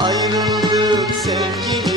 Ayrıldık sevgilim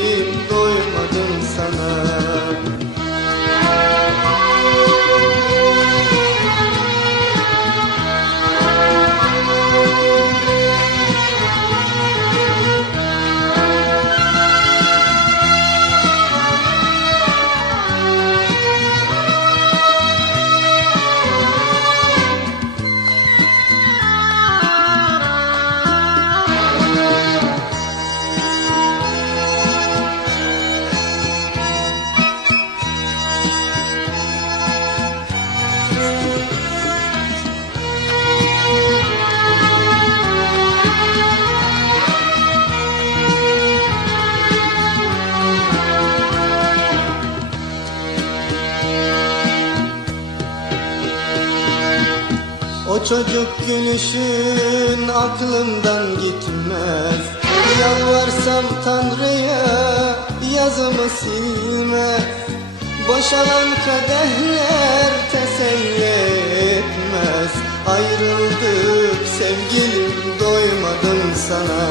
O çocuk gülüşün aklımdan gitmez. Yalvarsam Tanrı'ya yazımı silme Boşalan kadehler teselli etmez. Ayrıldık sevgilim doymadım sana.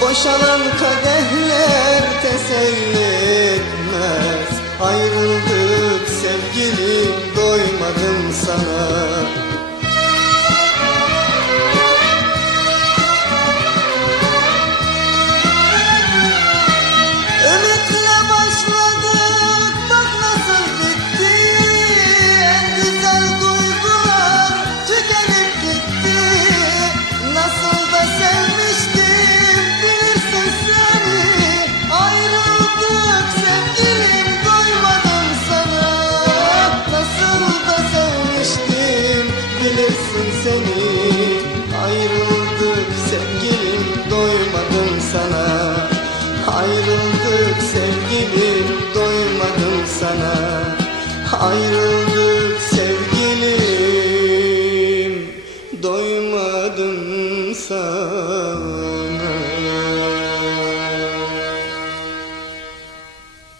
Boşalan kadehler teselli etmez. Ayrıldık sevgilim bilirsin seni Ayrıldık sevgilim doymadım sana. Ayrıldık sevgilim doymadım sana. Ayrıldık sevgilim doymadım sana